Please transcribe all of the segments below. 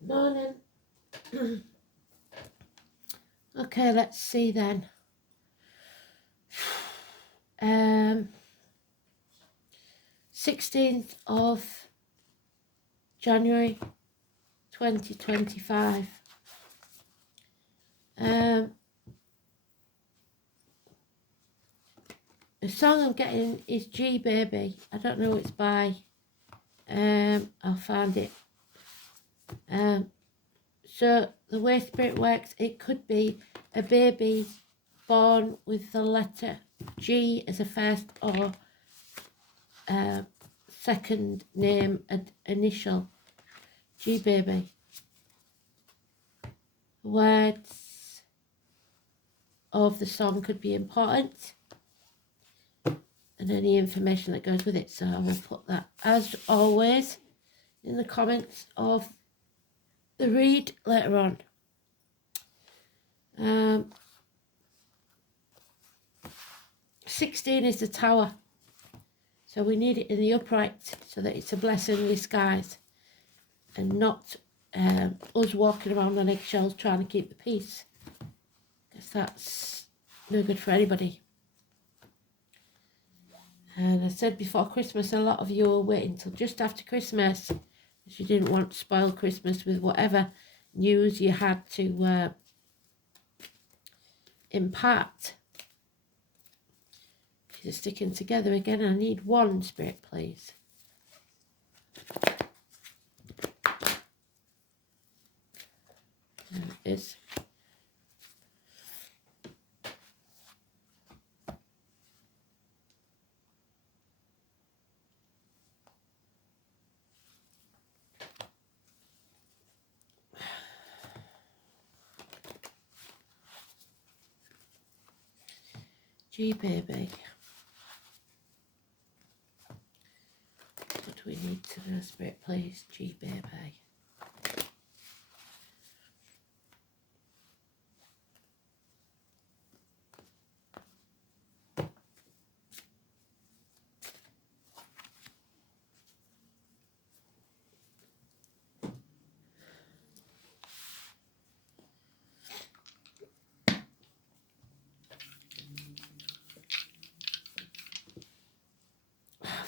Morning. Okay, let's see then. 16th of January 2025. The song I'm getting is G Baby. I don't know who it's by. I'll find it. So the way spirit works, it could be a baby born with the letter G as a first or second name and initial. G Baby. Words of the song could be important, and any information that goes with it. So I will put that, as always, in the comments of the read later on. 16 is the tower, so we need it in the upright so that it's a blessing in disguise and not us walking around on eggshells trying to keep the peace, because that's no good for anybody. And I said before Christmas, a lot of you were waiting till just after Christmas because you didn't want to spoil Christmas with whatever news you had to impart. You're sticking together again. I need one, Spirit, please. There it is. G Baby. What do we need to know, Spirit, please? G Baby.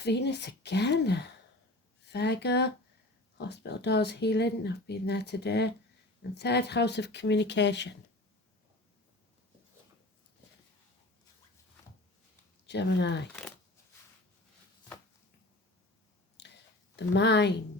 Venus again. Virgo, hospital doors healing. I've been there today. And third house of communication. Gemini. The mind.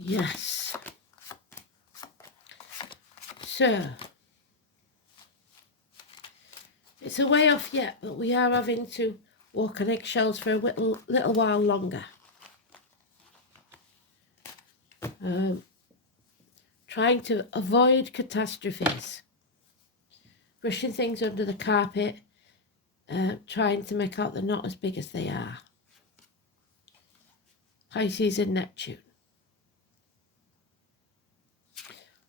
Yes. So, it's a way off yet, but we are having to walk on eggshells for a little while longer. Trying to avoid catastrophes. Brushing things under the carpet. Trying to make out they're not as big as they are. Pisces and Neptune.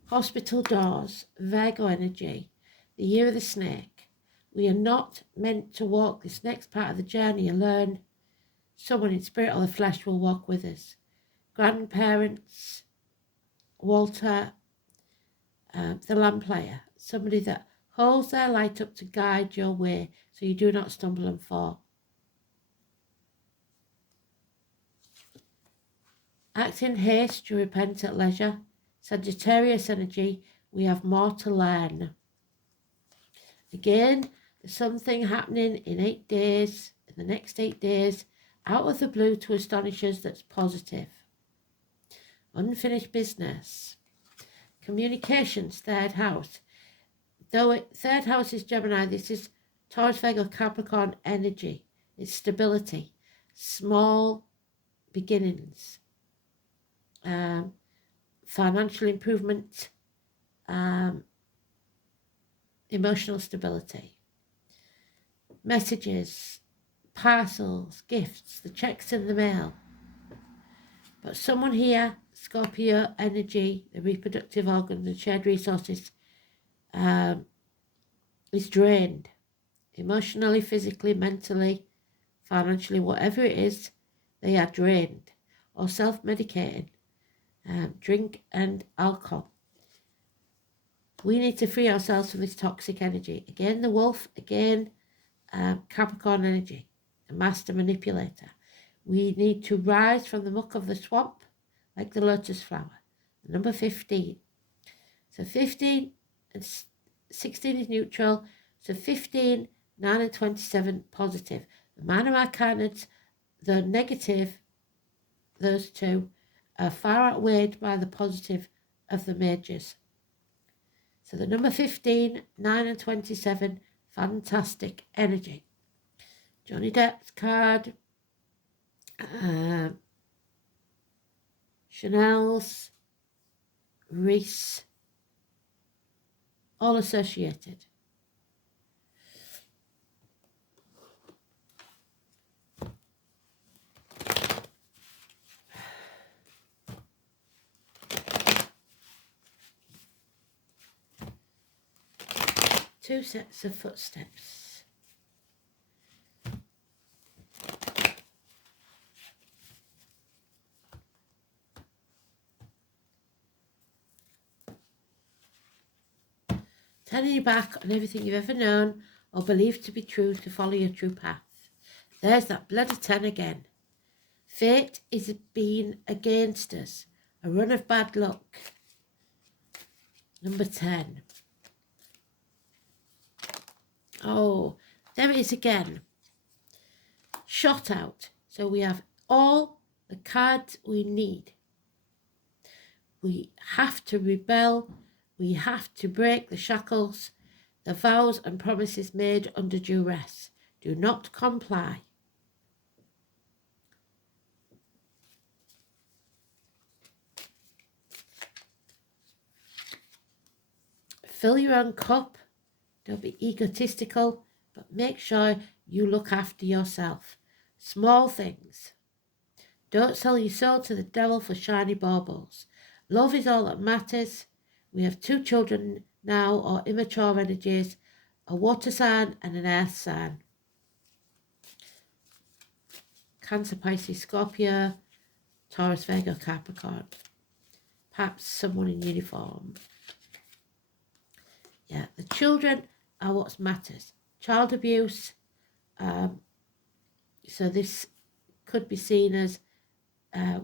Hospital doors, Virgo energy, the year of the snake. We are not meant to walk this next part of the journey alone. Someone in spirit or the flesh will walk with us. Grandparents, Walter, the lamplighter, somebody that holds their light up to guide your way so you do not stumble and fall. Act in haste, to repent at leisure. Sagittarius energy, we have more to learn. Again, there's something happening in 8 days, in the next 8 days, out of the blue to astonish us that's positive. Unfinished business. Communications, third house. Though third house is Gemini, this is Taurus, Virgo, Capricorn energy. It's stability, small beginnings, financial improvement, emotional stability. Messages, parcels, gifts, the checks in the mail. But someone here, Scorpio energy, the reproductive organ, the shared resources, is drained. Emotionally, physically, mentally, financially, whatever it is, they are drained or self-medicating. Drink and alcohol. We need to free ourselves from this toxic energy. Again, the wolf, again, Capricorn energy, a master manipulator. We need to rise from the muck of the swamp like the lotus flower. Number 15. So 15 and 16 is neutral. So 15, 9 and 27 positive. The minor arcanas, the negative, those two, are far outweighed by the positive of the majors. So the number 15, 9 and 27, fantastic energy. Johnny Depp's card, Chanel's, Reese, all associated. Two sets of footsteps. Turning your back on everything you've ever known or believed to be true to follow your true path. There's that bloody 10 again. Fate is being against us. A run of bad luck. Number 10. Oh, there it is again. Shot out. So we have all the cards we need. We have to rebel. We have to break the shackles, the vows and promises made under duress. Do not comply. Fill your own cup. Don't be egotistical, but make sure you look after yourself. Small things. Don't sell your soul to the devil for shiny baubles. Love is all that matters. We have 2 children now, or immature energies, a water sign and an earth sign. Cancer, Pisces, Scorpio, Taurus, Virgo, Capricorn. Perhaps someone in uniform. Yeah, the children are what matters. Child abuse. So this could be seen as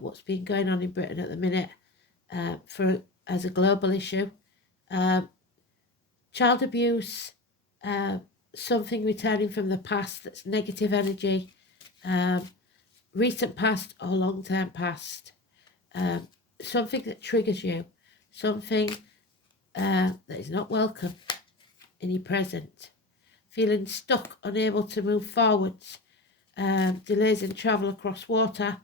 what's been going on in Britain at the minute as a global issue. Child abuse, something returning from the past that's negative energy, recent past or long-term past, something that triggers you, something that is not welcome in your present, feeling stuck, unable to move forwards, delays in travel across water,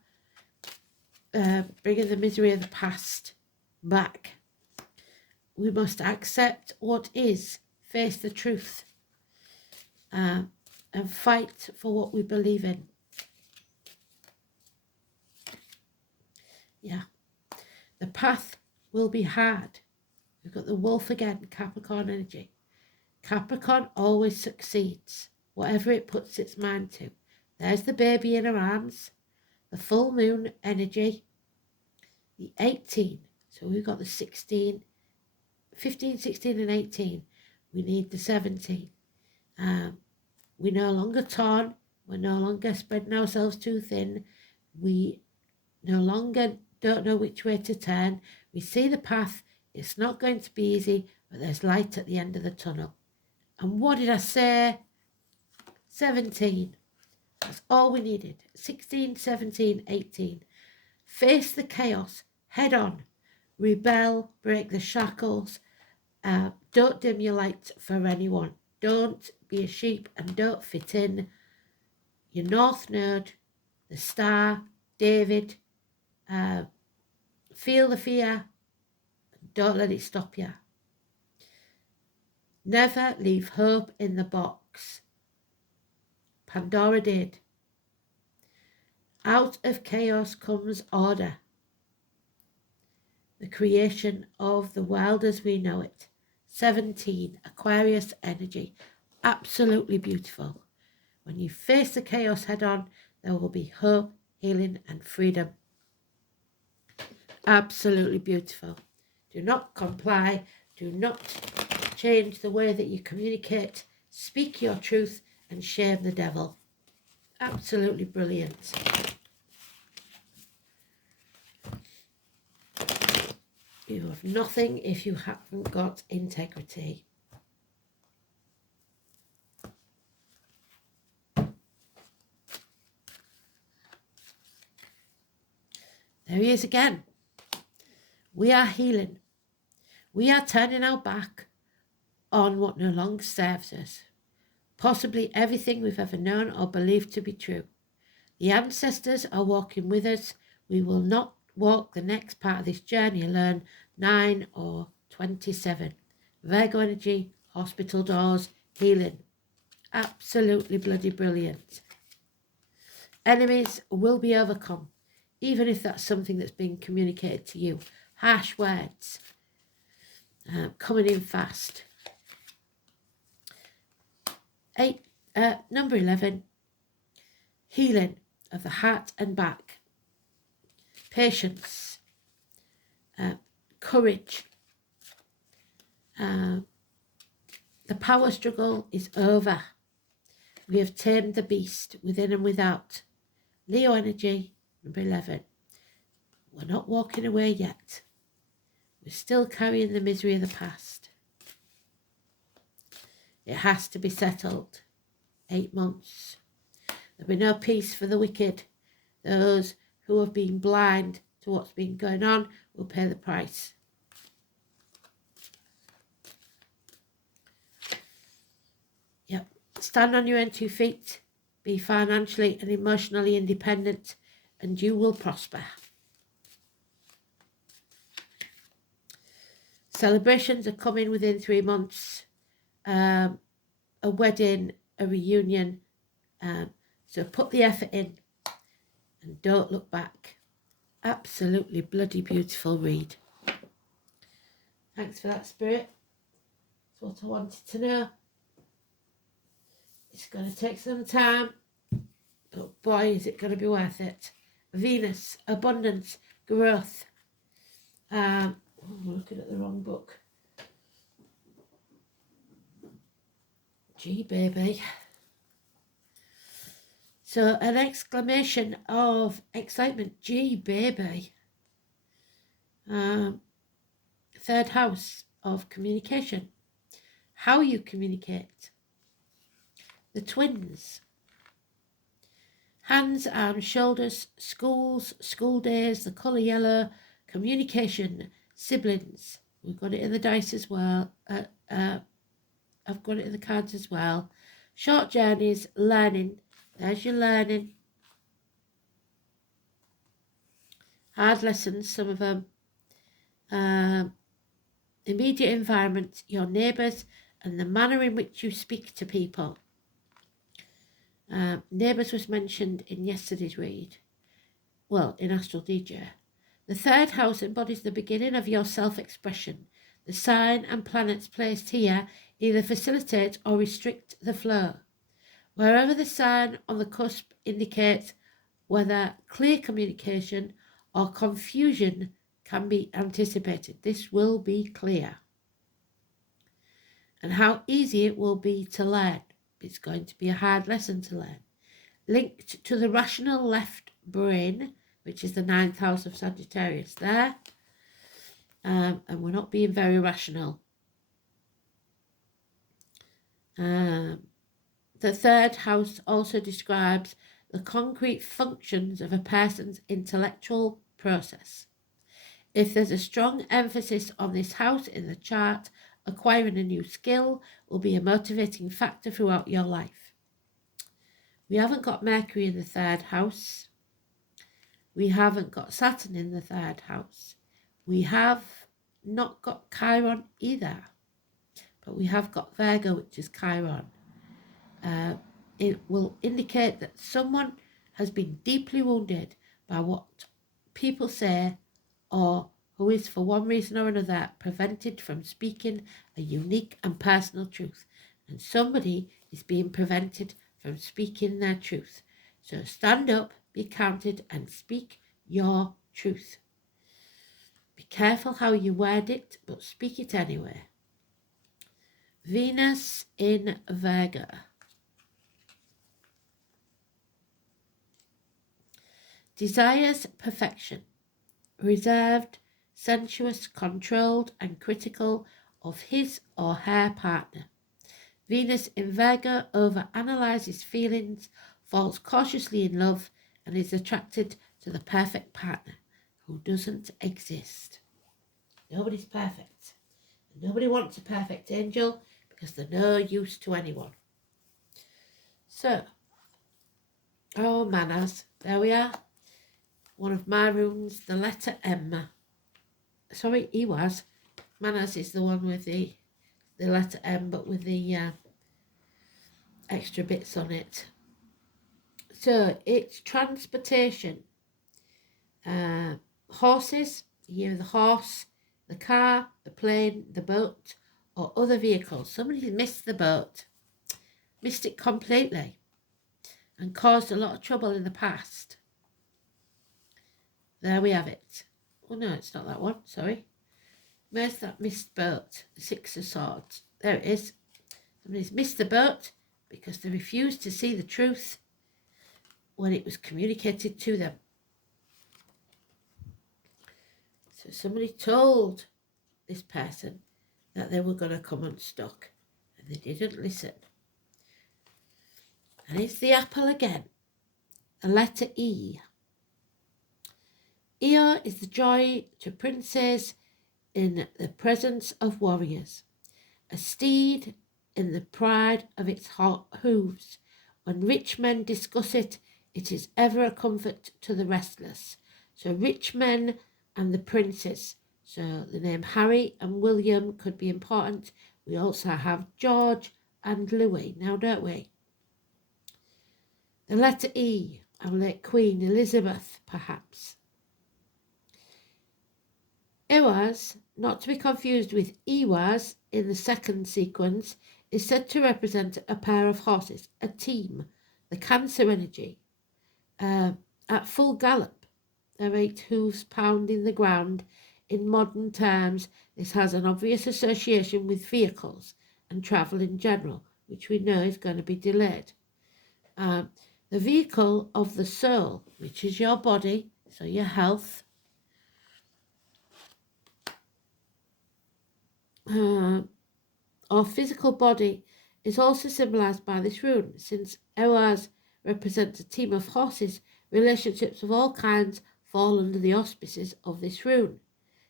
bringing the misery of the past back. We must accept what is, face the truth, and fight for what we believe in. Yeah, the path will be hard. We've got the wolf again, Capricorn energy. Capricorn always succeeds, whatever it puts its mind to. There's the baby in her arms, the full moon energy, the 18, So we've got the 16, 15, 16 and 18. We need the 17. We're no longer torn. We're no longer spreading ourselves too thin. We no longer don't know which way to turn. We see the path. It's not going to be easy, but there's light at the end of the tunnel. And what did I say? 17. That's all we needed. 16, 17, 18. Face the chaos head on. Rebel, break the shackles. Don't dim your light for anyone. Don't be a sheep and don't fit in. Your North Node, the star, David, feel the fear. Don't let it stop you. Never leave hope in the box. Pandora did. Out of chaos comes order. The creation of the world as we know it. 17, Aquarius energy. Absolutely beautiful. When you face the chaos head on, there will be hope, healing and freedom. Absolutely beautiful. Do not comply. Do not change the way that you communicate. Speak your truth and shame the devil. Absolutely brilliant. You have nothing if you haven't got integrity. There he is again. We are healing. We are turning our back on what no longer serves us. Possibly everything we've ever known or believed to be true. The ancestors are walking with us. We will not walk the next part of this journey alone. 9 or 27. Virgo energy, hospital doors, healing. Absolutely bloody brilliant. Enemies will be overcome, even if that's something that's being communicated to you. Harsh words. Coming in fast. Number 11. Healing of the heart and back. Patience. Courage. The power struggle is over. We have tamed the beast within and without. Leo energy, number 11. We're not walking away yet. We're still carrying the misery of the past. It has to be settled. 8 months. There'll be no peace for the wicked. Those who have been blind to what's been going on will pay the price. Yep. Stand on your own 2 feet. Be financially and emotionally independent, and you will prosper. Celebrations are coming within 3 months. A wedding, a reunion. So put the effort in and don't look back. Absolutely bloody beautiful read. Thanks for that, Spirit. That's what I wanted to know. It's going to take some time, but boy, is it going to be worth it. Venus, abundance, growth. I'm looking at the wrong book. Gee, baby. So an exclamation of excitement. Gee, baby. Third house of communication. How you communicate. The twins. Hands, arms, shoulders, schools, school days, the colour yellow, communication, siblings. We've got it in the dice as well. I've got it in the cards as well. Short journeys, learning. There's your learning. Hard lessons, some of them. Immediate environment, your neighbours, and the manner in which you speak to people. Neighbours was mentioned in yesterday's read. Well, in Astrology. The third house embodies the beginning of your self-expression. The sign and planets placed here either facilitate or restrict the flow. Wherever the sign on the cusp indicates whether clear communication or confusion can be anticipated. This will be clear. And how easy it will be to learn. It's going to be a hard lesson to learn. Linked to the rational left brain, which is the 9th house of Sagittarius there. And we're not being very rational. The 3rd house also describes the concrete functions of a person's intellectual process. If there's a strong emphasis on this house in the chart, acquiring a new skill will be a motivating factor throughout your life. We haven't got Mercury in the 3rd house. We haven't got Saturn in the 3rd house. We have not got Chiron either. But we have got Virgo, which is Chiron. It will indicate that someone has been deeply wounded by what people say, or who is for one reason or another prevented from speaking a unique and personal truth. And somebody is being prevented from speaking their truth. So stand up, be counted, and speak your truth. Be careful how you word it, but speak it anyway. Venus in Virgo. Desires perfection, reserved, sensuous, controlled, and critical of his or her partner. Venus in Virgo overanalyzes feelings, falls cautiously in love, and is attracted to the perfect partner who doesn't exist. Nobody's perfect. Nobody wants a perfect angel because they're no use to anyone. So, oh, manners. There we are. One of my runes, the letter M. Sorry, Iwas. Manners is the one with the letter M, but with the extra bits on it. So it's transportation. Horses, you hear the horse, the car, the plane, the boat, or other vehicles. Somebody missed the boat, missed it completely, and caused a lot of trouble in the past. There we have it. Oh no, it's not that one, sorry. Where's that missed boat? The 6 of Swords. There it is. Somebody's missed the boat because they refused to see the truth when it was communicated to them. So somebody told this person that they were going to come unstuck, and they didn't listen. And it's the apple again. The letter E. Io is the joy to princes in the presence of warriors, a steed in the pride of its hooves. When rich men discuss it, it is ever a comfort to the restless. So rich men and the princes. So the name Harry and William could be important. We also have George and Louis now, don't we? The letter E, our late Queen Elizabeth, perhaps. Ewas, not to be confused with Ewas in the second sequence, is said to represent a pair of horses, a team, the Cancer energy. At full gallop, their 8 hooves pounding the ground. In modern terms, this has an obvious association with vehicles and travel in general, which we know is going to be delayed. The vehicle of the soul, which is your body, so your health, or physical body, is also symbolised by this rune. Since Ewas represents a team of horses, relationships of all kinds fall under the auspices of this rune.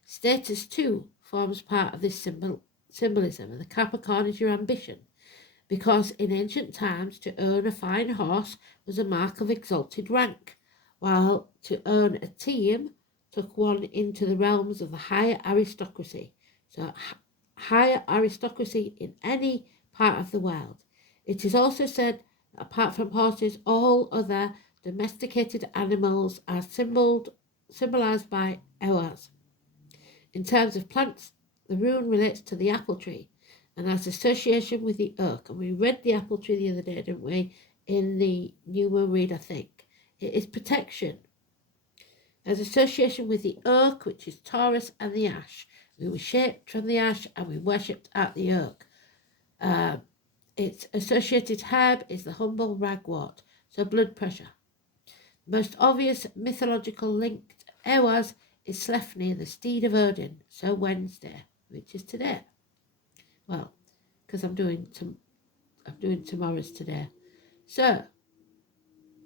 Status too forms part of this symbolism, and the Capricorn is your ambition, because in ancient times to own a fine horse was a mark of exalted rank, while to own a team took one into the realms of the higher aristocracy. So higher aristocracy in any part of the world. It is also said that apart from horses, all other domesticated animals are symbolised by Ewas. In terms of plants, the rune relates to the apple tree and has association with the oak. And we read the apple tree the other day, didn't we, in the new moon read, I think. It is protection. There's association with the oak, which is Taurus, and the ash. We were shaped from the ash and we worshipped at the oak. Its associated herb is the humble ragwort, so blood pressure. The most obvious mythological link to Ewas is Sleipnir, the steed of Odin, so Wednesday, which is today. Well, because I'm doing tomorrow's today. So,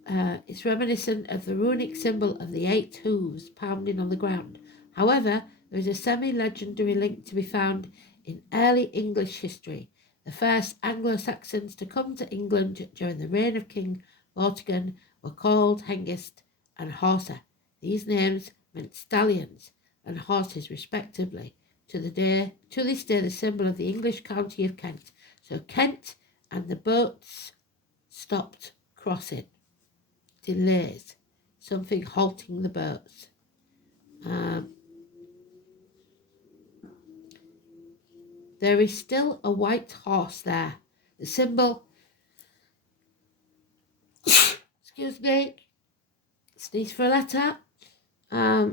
it's reminiscent of the runic symbol of the 8 hooves pounding on the ground. However, there is a semi-legendary link to be found in early English history. The first Anglo-Saxons to come to England during the reign of King Vortigern were called Hengist and Horsa. These names meant stallions and horses respectively. To this day, the symbol of the English county of Kent. So Kent and the boats stopped crossing. Delays, something halting the boats. There is still a white horse there. The symbol, excuse me, sneeze for a letter. A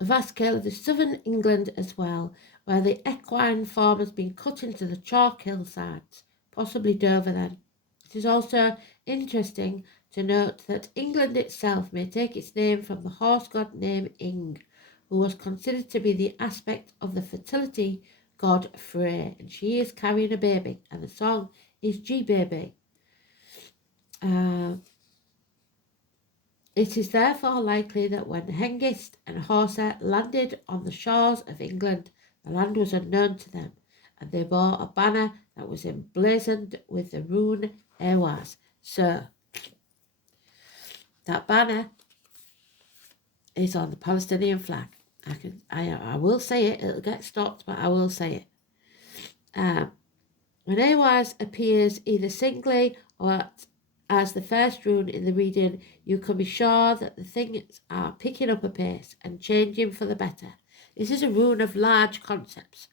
vast scale of the southern England as well, where the equine farm has been cut into the chalk hillsides, possibly Dover then. It is also interesting to note that England itself may take its name from the horse god named Ing, who was considered to be the aspect of the fertility god Frey, and she is carrying a baby, and the song is G-Baby. It is therefore likely that when Hengist and Horsa landed on the shores of England, the land was unknown to them, and they bore a banner that was emblazoned with the rune Ewas. So, that banner is on the Palestinian flag. I will say it. It'll get stopped, but I will say it. When Ewas appears either singly or as the first rune in the reading, you can be sure that the things are picking up a pace and changing for the better. This is a rune of large concepts,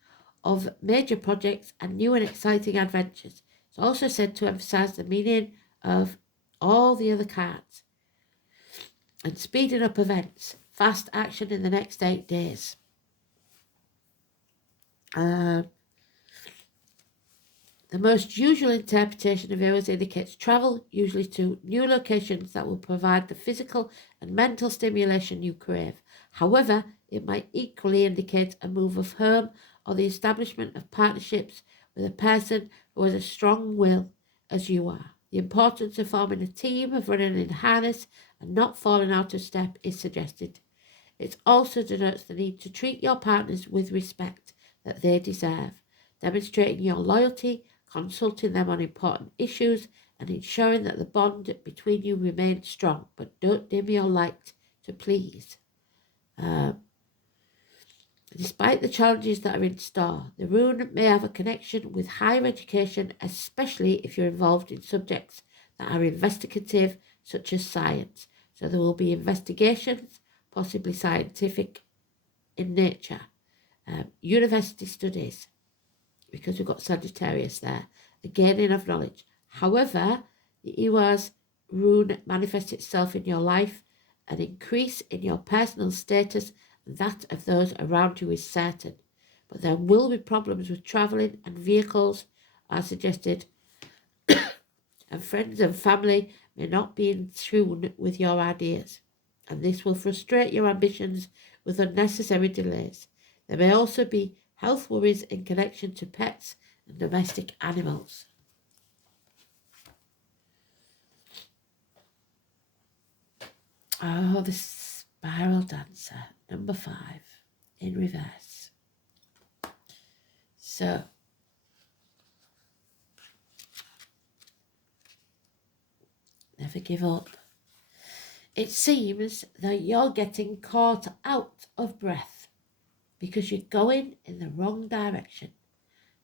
of major projects and new and exciting adventures. It's also said to emphasize the meaning of all the other cards and speeding up events, fast action in the next 8 days. The most usual interpretation of Ewas indicates travel, usually to new locations that will provide the physical and mental stimulation you crave. However, it might equally indicate a move of home or the establishment of partnerships with a person who has a strong will as you are. The importance of forming a team, of running in harness and not falling out of step is suggested. It also denotes the need to treat your partners with respect that they deserve, demonstrating your loyalty, consulting them on important issues, and ensuring that the bond between you remains strong, but don't dim your light to please. Despite the challenges that are in store, the rune may have a connection with higher education, especially if you're involved in subjects that are investigative, such as science. So there will be investigations, possibly scientific in nature, university studies, because we've got Sagittarius there, the gaining of knowledge. However, the Ewas rune manifests itself in your life. An increase in your personal status and that of those around you is certain. But there will be problems with travelling, and vehicles are suggested, and friends and family may not be in tune with your ideas, and this will frustrate your ambitions with unnecessary delays. There may also be health worries in connection to pets and domestic animals. Oh, the spiral dancer, number 5, in reverse. So, never give up. It seems that you're getting caught out of breath because you're going in the wrong direction.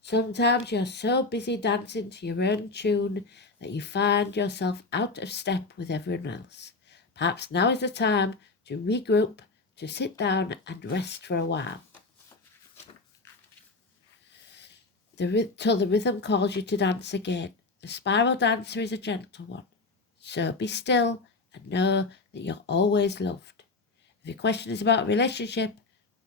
Sometimes you're so busy dancing to your own tune that you find yourself out of step with everyone else. Perhaps now is the time to regroup, to sit down and rest for a while. Till the rhythm calls you to dance again. The spiral dancer is a gentle one, so be still and know that you're always loved. If your question is about a relationship,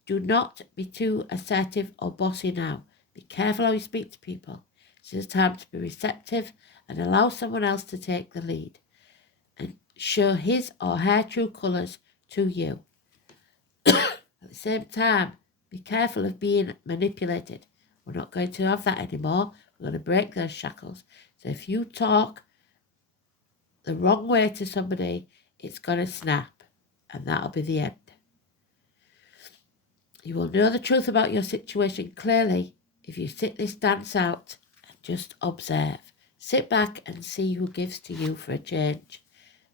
do not be too assertive or bossy now. Be careful how you speak to people. It's a time to be receptive and allow someone else to take the lead and show his or her true colours to you. At the same time, be careful of being manipulated. We're not going to have that anymore. We're going to break those shackles. So if you talk the wrong way to somebody, it's going to snap, and that'll be the end. You will know the truth about your situation clearly if you sit this dance out and just observe. Sit back and see who gives to you for a change.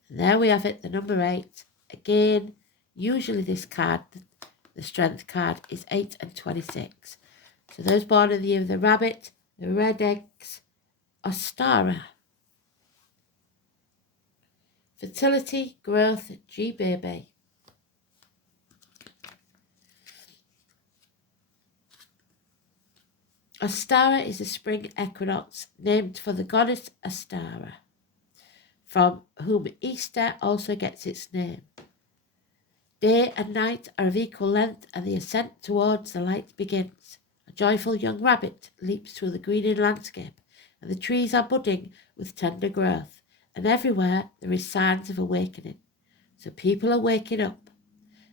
And there we have it, the number 8. Again, usually this card, the strength card, is 8 and 26. So those born in the year of the rabbit, the red eggs, Ostara. Fertility, growth, G baby. Ostara is a spring equinox named for the goddess Ostara, from whom Easter also gets its name. Day and night are of equal length, and the ascent towards the light begins. A joyful young rabbit leaps through the greening landscape, and the trees are budding with tender growth, and everywhere there is signs of awakening. So people are waking up.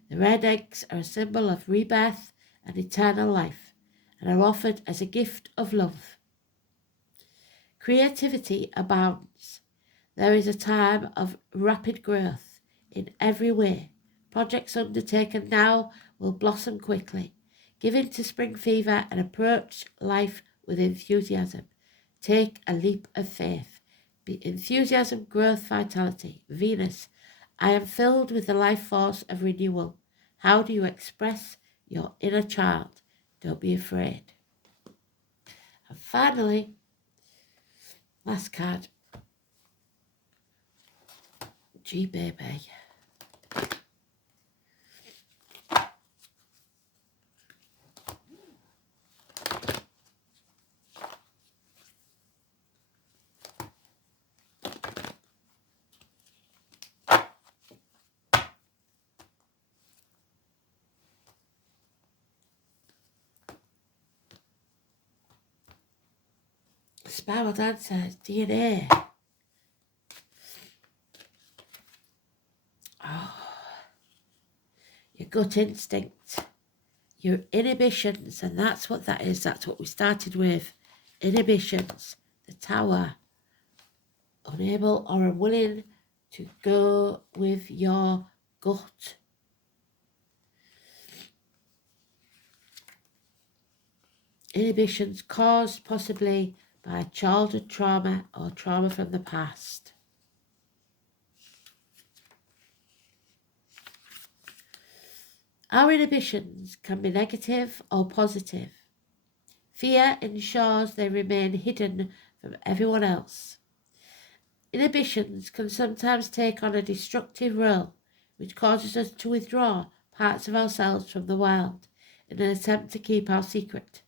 The red eggs are a symbol of rebirth and eternal life, and are offered as a gift of love. Creativity abounds. There is a time of rapid growth in every way. Projects undertaken now will blossom quickly. Give in to spring fever and approach life with enthusiasm. Take a leap of faith. Be enthusiasm, growth, vitality. Venus, I am filled with the life force of renewal. How do you express your inner child? Don't be afraid. And finally, last card, G baby. Spiral Dancer, DNA. Oh, your gut instinct, your inhibitions, and that's what that is. That's what we started with. Inhibitions, the Tower. Unable or unwilling to go with your gut. Inhibitions caused possibly by childhood trauma or trauma from the past. Our inhibitions can be negative or positive. Fear ensures they remain hidden from everyone else. Inhibitions can sometimes take on a destructive role, which causes us to withdraw parts of ourselves from the world in an attempt to keep our secret.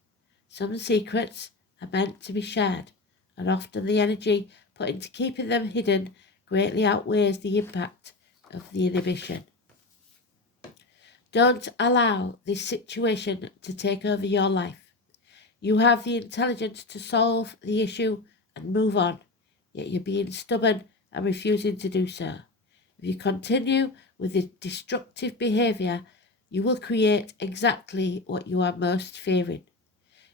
Some secrets are meant to be shared, and often the energy put into keeping them hidden greatly outweighs the impact of the inhibition. Don't allow this situation to take over your life. You have the intelligence to solve the issue and move on, yet you're being stubborn and refusing to do so. If you continue with this destructive behaviour, you will create exactly what you are most fearing.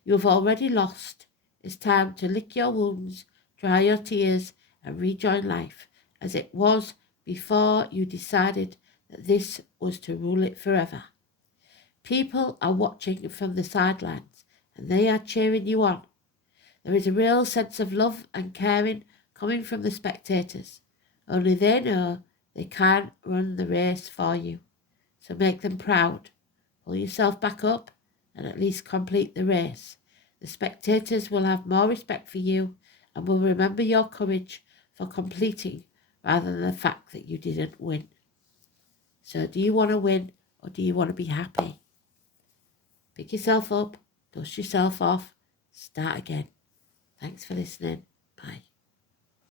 You have already lost. It's time to lick your wounds, dry your tears, and rejoin life as it was before you decided that this was to rule it forever. People are watching from the sidelines, and they are cheering you on. There is a real sense of love and caring coming from the spectators. Only they know they can't run the race for you. So make them proud. Pull yourself back up and at least complete the race. The spectators will have more respect for you and will remember your courage for completing rather than the fact that you didn't win. So do you want to win or do you want to be happy? Pick yourself up, dust yourself off, start again. Thanks for listening.